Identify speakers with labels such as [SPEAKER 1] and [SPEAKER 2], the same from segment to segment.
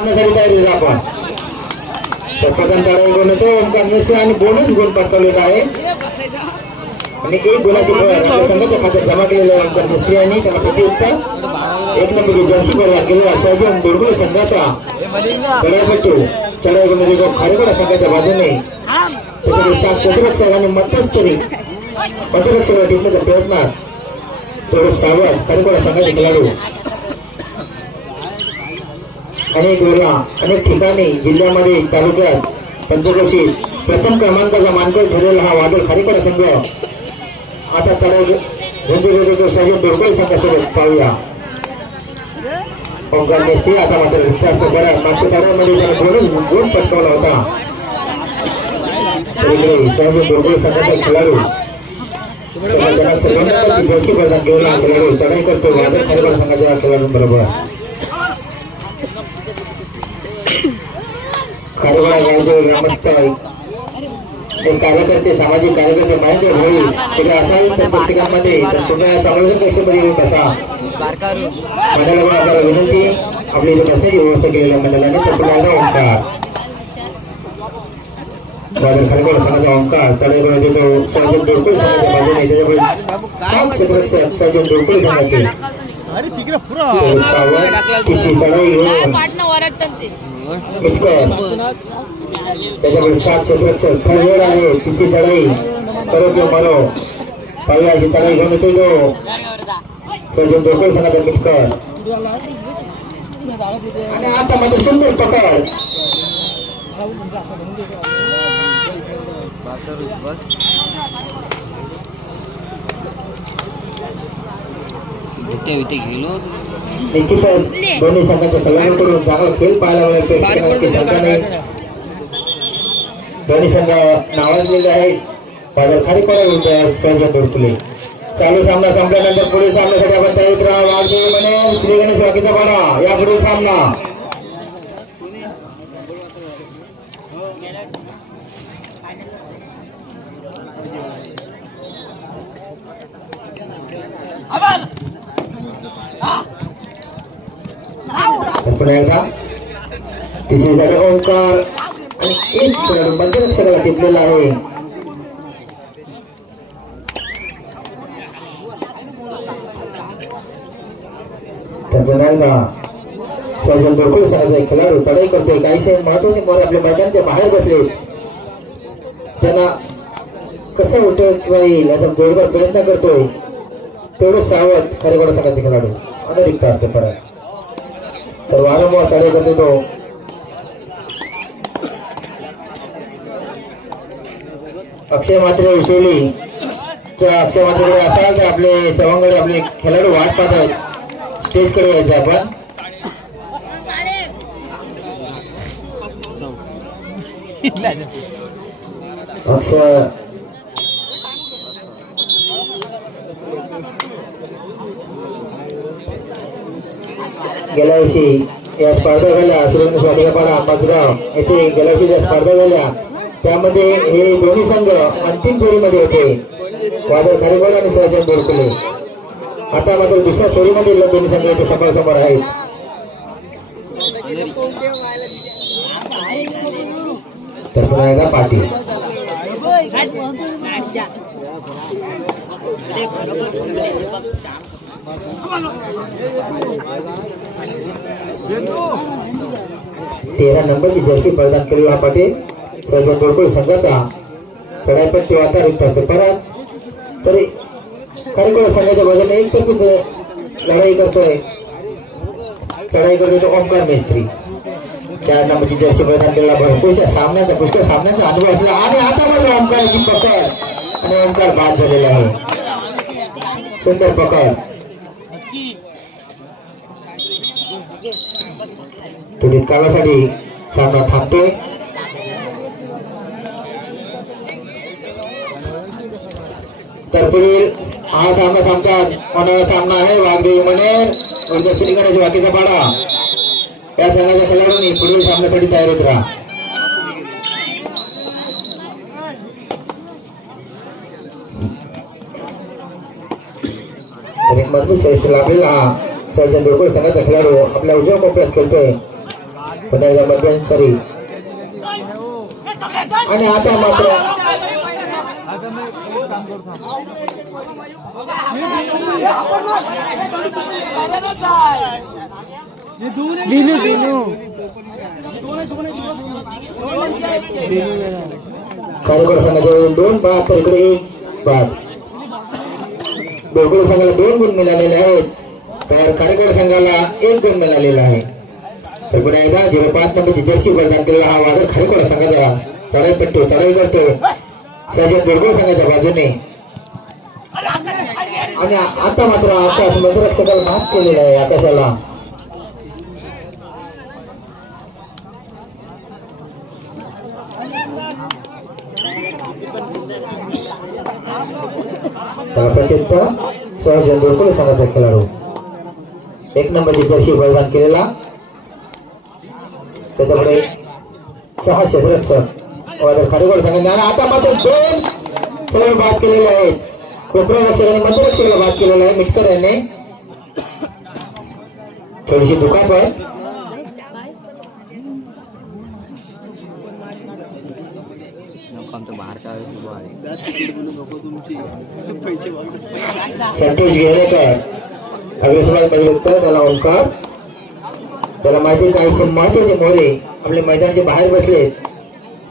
[SPEAKER 1] करण्यासाठी तयारी आपण. तर प्रथम गुण येतो ओमकार मिस्त्री आणि बोनस गुण पटकवलेला आहे. आणि एक गुणाची संघाच्या खात्यात जमा केलेला आहे ओमकार मिस्त्री यांनी. त्याला प्रतिउत्तर. एक नंबर जर्सी प्रदान केलेला असायचे दुर्बळ संघाचा चढाईपट्टू चढाई गुण जो खारेपाडा संघाच्या बाजूने. त्याच्याकडे सात शतरक्षक आणि मध्यस्थरी मध्यरक्षकाला टिकण्याच्या प्रयत्न. थोडं सावध खारेपाडा संघाचे खेळाडू. अनेक वेळा अनेक ठिकाणी जिल्ह्यामध्ये तालुक्यात पंचक्रोशीत प्रथम क्रमांकाचा मानकर ठरलेला हा वादळ खारीपाडा संघ. आता चढाई झेंडू तो सजन दुर्बळ संघासोबत पाहूया. अफगाण नसते आता मात्र जास्त असतो मागच्या चढाईमध्ये त्याने बोनस गुण पटकावला होता. पहिले सहज संघाचा खेळाडू. त्याला जर्सी प्रदान केलेला खेळाडू. चढाई करतो वादळ खारीपाडा संघाच्या खेळाडूंबरोबर. खारवाडा गावचे ग्रामस्थ कार्यकर्ते सामाजिक कार्यकर्ते महेंद्र भोई तुम्ही असाल तर पुस्तकामध्ये तुम्ही समालोचन कक्षामध्ये येऊन बसा मंडळाला आपल्याला विनंती आपली इथे बसण्याची व्यवस्था केलेल्या मंडळाने तर पुन्हा एकदा ओंकार बाज़ार खडकोळ सणाचा ओंकार तळेकडे देतो सर्जन डोळकुळ संघाच्या बाजूने त्याच्यापुढे सात क्षेत्ररक्षक सर्जन डोळकुळ संघाचे सावध तिशी चढाई घेऊन त्याच्याकडे सात आहे तिसरी चढाई? करो चढाई घेऊन येते तो. सर्जन डोकळ संघाचा मिटकर आणि आता सुंदर पकड. निश्चितच दोन्ही संघाच्या खेळाडूंकडून चांगला खेळ पाहायला मिळेल. दोन्ही संघ नावाजलेले आहेत. बाजार खाली पडा विरुद्ध सर्जन डोरकुले चालू सामना संपल्यानंतर पुढील सामन्यासाठी आपण तयारीत राहा. वाघदेवी म्हणे श्री गणेश वाकीचा पाडा. या पुढील सामना. तर तिसरी झाले ओंकार. आणि एक खेळाडू मध्यरक्षकाला टिपलेला आहे. तर पुन्हा सजन डोकळे सराचा खेळाडू चढाई करतोय. काहीसे महत्त्वाचे मोरे आपल्या मैदानच्या बाहेर बसले. त्यांना कसं उठवता येईल याचा जोरदार प्रयत्न करतोय. तेवढं सावध खरेगोडा संघाचे खेळाडू. अतिरिक्त असते परत. तर वारंवार चढाई करते तो. अक्षय मात्रे विसवली त्या अक्षय मात्रेकडे असाल तर आपले सवंगडे आपले खेळाडू वाट पाहत आहेत. स्टेजकडे यायचं आपण. अक्षय गेल्या वर्षी या स्पर्धा झाल्या श्रीरंग स्वामीपाडा पाचगाव येथे गेल्या वर्षी ज्या स्पर्धा झाल्या त्यामध्ये हे दोन्ही संघ अंतिम फेरीमध्ये होते. वादळ खारीगड आणि सहजन बोरकुले. आता मात्र दुसऱ्या फेरीमध्ये दोन्ही संघ इथे समोर समोर आहेत. तर पुन्हा एकदा पाटील. तेरा नंबरची जर्सी प्रदान केलेला पाटील. सर्जन बोरकुळे संघाचा चढाईपट्टी वाता रिक्त असतो परत तरी खारीकोळ संघाच्या बाजूने एक तर्फीच लढाई करतोय. चढाई करतोय तो ओंकार मेस्त्री. चार नंबरची जर्सी प्रदान केलेला भरपूरच्या सामन्याचा पुष्कळ सामन्याचा अनुभव असला आणि आता मात्र ओंकाराची पकड. आणि ओंकार बाद झालेला आहे. सुंदर पकड. थोडी कालासाठी सामना थांबतोय. तर पुढील हा सामना संपतात होणारा सामना आहे. वाघदेवी मनेर विरुद्ध श्री गणेश वाकीचा पाडा. या संघाच्या खेळाडूंनी पुढील सामन्यासाठी तयारीत राहा. तर मजबूत श्रेष्ठ लाभलेला हा सचिन डोकळ संघाचा खेळाडू आपल्या उजव्या कोपऱ्यात खेळतोय. मात्र
[SPEAKER 2] दिनू
[SPEAKER 1] संघाच्या बाद तर इकडे एक बाद संघाला दोन गुण मिळालेले आहेत तर कार्यक्रम संघाला एक गुण मिळालेला आहे तर पुन्हा एकदा झिरो पाच नंबरची जर्सी प्रदान केलेला हा वादळ खारेकोडा संघाचा चढाई पट्टो चढाई करतो सहज दुर्गुळ संघाच्या बाजूने. आणि आता मात्र आकाश मध्यरक्षकाला माफ केलेला आहे आकाशाला. प्रत्येक सहज दुर्गुळ संघाचा खेळाडू. एक नंबरची जर्सी बलिदान केलेला. त्याच्यामध्ये सहा क्षेत्ररक्षक वादळ खारेगोड संघाने आणि आता मात्र दोन खेळाडू बाद केलेले आहेत. कोकण रक्षकाने मध्यरक्षकाला बाद केलेला आहे. मिटकर याने. थोडीशी
[SPEAKER 2] दुखाप काय आहे.
[SPEAKER 1] संतोष घेणे काय मध्ये उत्तर त्याला ओंकार. त्याला माहिती काही महत्त्वाचे मोरे आपले मैदानाच्या बाहेर बसले.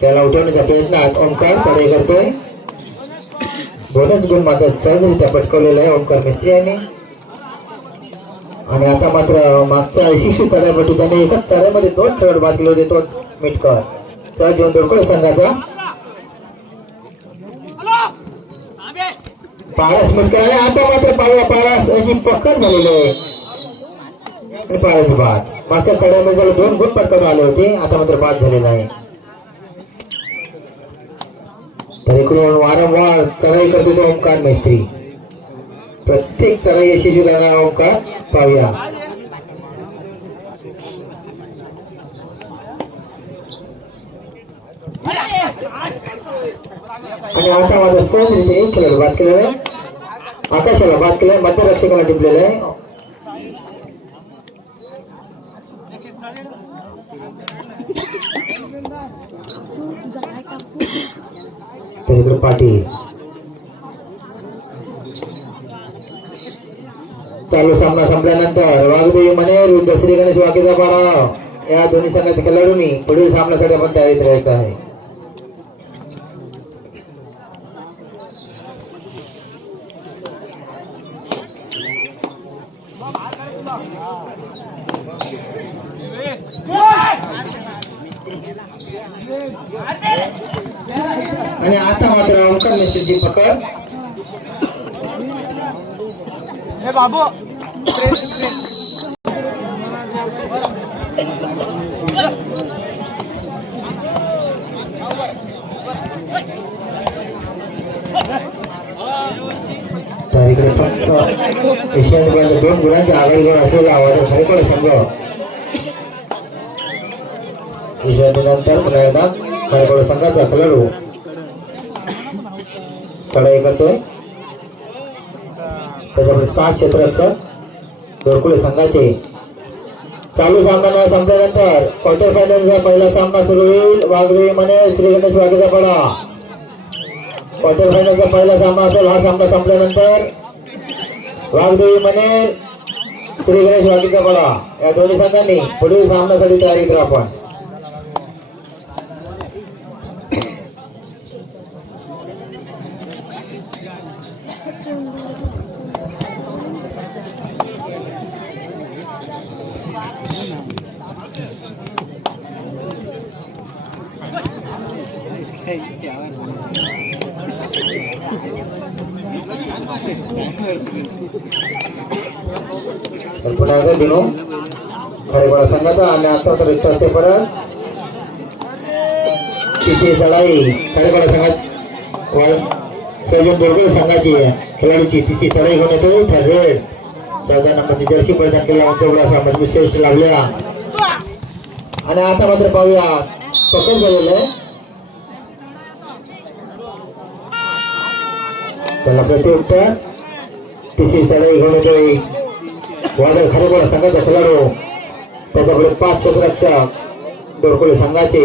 [SPEAKER 1] त्याला उठवण्याच्या प्रयत्नात ओंकार चढाई करतोय. दोनच गुण मात्र सहजरित्या पटकवलेला आहे ओंकार मिस्त्री यांनी. आणि आता मात्र मागचा यशस्वी चढाईपट्टी त्याने एकाच चढ्यामध्ये दोन खेळाडू बाद केले होते तो मिटकर सहज येऊन दोडकोळ संघाचा. पारस मिटकर आणि आता मात्र पारा पारस याची पकड झालेली आहे. पारस बाद. मागच्या चढाईमध्ये त्याला दोन गुण पटकवून आले होते. आता मात्र बाद झालेला आहे. तर इकडून वारंवार चढाई करतो तो ओंकार मैस्त्री प्रत्येक चढाई यशस्वी जाणारा ओंकार पाहूया. आणि आता माझा सहज एक खेळाडू बाद केलेला आहे. आकाशाला बाद केलाय. मध्यरक्षकाला टिपलेलं आहे. तर इकडे पाटील. चालू सामना संपल्यानंतर वाघदेवी मने विरुद्ध श्री गणेश वाकेचा पारा या दोन्ही संघाच्या खेळाडूंनी पुढील सामन्यासाठी आपण तयारीत राहायचं आहे. आणि आता मात्र मिस्त्रीची पकड. तर इकडे फक्त दोन गुणांचा आघाडीवर असलेला आवाज खरेकडे संघ. विश्रांतीनंतर पुन्हा एकदा खरेकडे संघाचा खेळाडू. चढाई करतोय. त्याच्यामध्ये सात क्षेत्ररक्षक दोरकुळे संघाचे. चालू सामना संपल्यानंतर क्वार्टर फायनलचा पहिला सामना सुरू होईल. वाघदेवी मने श्री गणेश वाघेचा पडा. क्वार्टर फायनलचा पहिला सामना असेल हा सामना संपल्यानंतर वाघदेवी मने श्री गणेश वाघेचा पडा. या दोन्ही संघांनी पुढील सामन्यासाठी तयारी करू आपण. तर आहे एकदा दिनू खरेपडा संघाचा आणि आता तर रिक्त असते परत. तिसरी चढाई खरेपडा संघात सर्जन दुर्गुळ संघाची खेळाडूची तिसरी चढाई घेऊन येतो. ठरवेल चौदा नंबरची जर्सी परिधान केला उंचवडा असा मजबूत श्रेष्ठ लावल्या आणि आता मात्र पाहूया. पकड झालेलं आहे. त्याला प्रत्युत्तर. तिसरी चढाई घेऊन येतोय वादळ खरेपडा संघाचा खेळाडू त्याच्याकडे पाच क्षेत्ररक्षक दोरकोले संघाचे.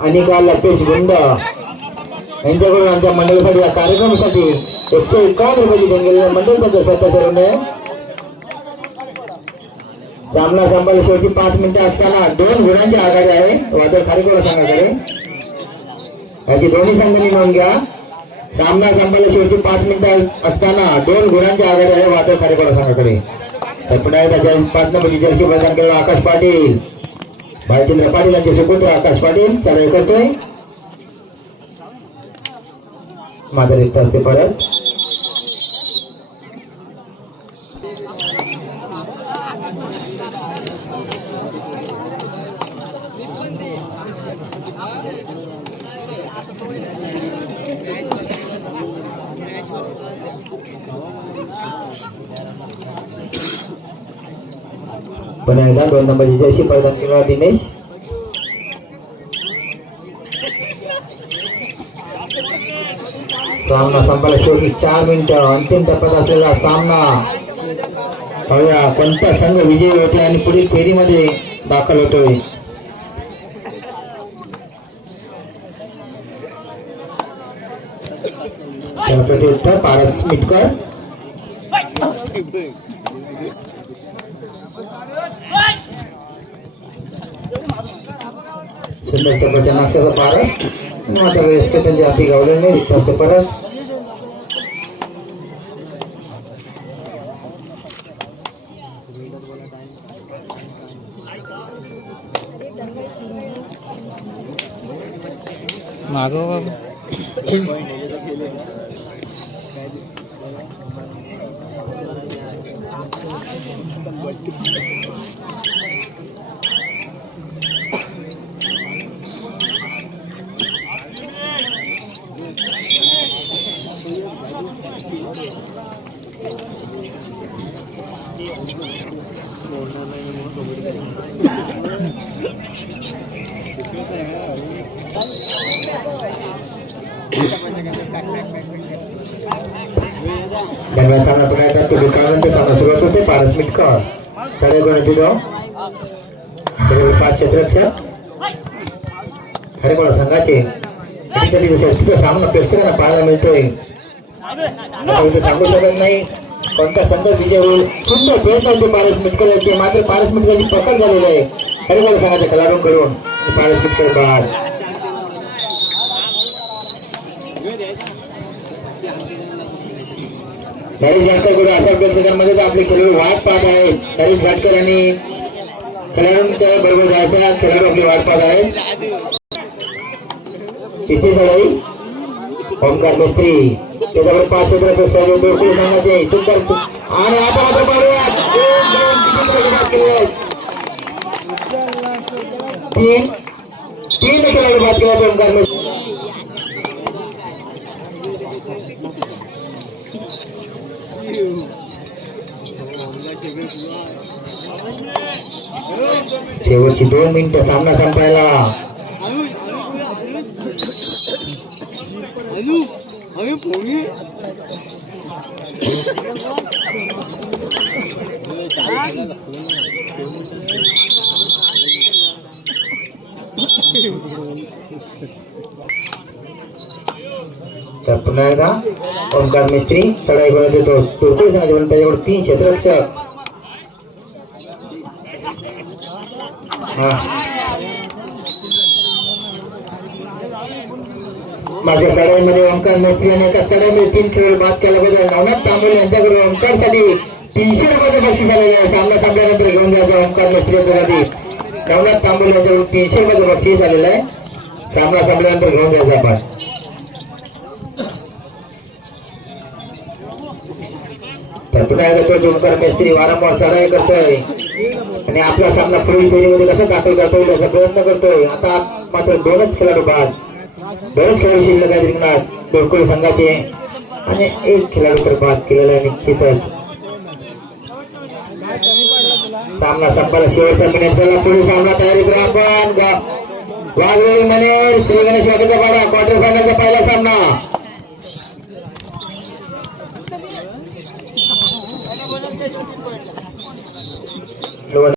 [SPEAKER 1] आणि काल लपेश गुंड यांच्याकडून आमच्या मंडळासाठी या कार्यक्रमासाठी एकशे एकावन्न रुपयाची देणगी मंडळ त्यांच्या सत्ता सरूने सामना संपायला शेवटची पाच मिनिटं असताना दोन गुणांची आघाडी आहे. वादळ खारेकोडा संघाकडे याची दोन्ही संघांनी नोंद घ्या. सामना संपायला शेवटची पाच मिनिटं असताना दोन गुणांची आघाडी आहे वादळ खारेकोडा संघाकडे तर पुन्हा जर्सी पाच नंबरची जर्सी प्रदान केलं आकाश पाटील. भालचंद्र पाटील यांचे सुपुत्र आकाश पाटील. चला करतोय. माझा रिक्त असते परत. पुन्हा एकदा दोन नंबरची जर्सी प्रदान केला दिनेश सामना संपला शेवटी चार मिनिट अंतिम टप्प्यात असलेला सामना पाहूया कोणता संघ विजयी होते आणि पुढील फेरीमध्ये दाखल होतोय त्याला प्रत्युत्तर पारस मिटकर सुंदर चपळच्या नाश्याचा पारस. आणि मात्र वयस्कर त्यांचे हाती गावले नाही रिक्त असते परत
[SPEAKER 2] मागं
[SPEAKER 1] दरम्यान सामना पुन्हा एकदा तो दुकानानंतर सामना सुरुवात होते पारस मिटकर तळे गणती जाऊ पाच क्षेत्ररक्षक खरेकोडा संघाचे. कधीतरी शर्तीचा सामना प्रेक्षकांना पाहायला मिळतोय. सांगू शकत नाही. कोणता संघ विजय होईल? सुंदर प्रयत्न होते पारस मिटकर मात्र पारस मिटकरची पकड झालेली आहे. खरे खरेकोडा संघाच्या खेळाडूंकडून आणि पारस मिटकर बाद हरीश घाटकर कुठे असा प्रेक्षकांमध्ये तर आपले खेळाडू वाट पाहत आहेत. हरीश घाटकर आणि खेळाडूंच्या बरोबर जायचा खेळाडू आपली वाट पाहत आहेत. तिसरी लढाई ओमकार मिस्त्री. त्याच्यावर पाच क्षेत्राचं सहयोग दोरकुळे संघाचे सुंदर. आणि आता मात्र पाहूया तीन तीन खेळाडू बाद केला आहेत ओमकार मिस्त्री. शेवटची दोन मिनिटं सामना संपायला. तर पुन्हा एकदा ओमकार मिस्त्री चढाई करत येतो. तुरकुळ समाज पण त्याच्याकडे तीन क्षेत्ररक्षक. माझ्या चढाईमध्ये ओंकार मिस्त्री आणि एका चढाईमध्ये तीन खेळ बाद केल्याबद्दल नवनाथ तांबोळे यांच्याकडून ओंकारसाठी तीनशे रुपयाचं बक्षीस आलेलं आहे. सामना संपल्यानंतर घेऊन जायचं ओंकार मिस्त्री याच्यासाठी नवनाथ तांबोळे यांच्याकडून तीनशे रुपयाचं बक्षीस आलेलं आहे. सामना संपल्यानंतर घेऊन जायचं आपण. तर पुन्हा एकदा तो ओंकार मिस्त्री वारंवार चढाई करतोय. आणि आपला सामना पुढील फेरीमध्ये कसा दाखल करता येईल याचा प्रयत्न करतोय. आता मात्र दोनच खेळाडू बाद. दोनच खेळाडू शिल्लक आहेत रिंगणात. दोरकुळे संघाचे. आणि एक खेळाडू तर बाद केलेला आहे निश्चितच. सामना संपायला शेवटचा मिनिट झाला. पुढील सामना तयारी करा आपण. गा- वाघवेळी मनेर श्री गणेश वाघेचा पाडा. क्वार्टर फायनलचा पहिला सामना.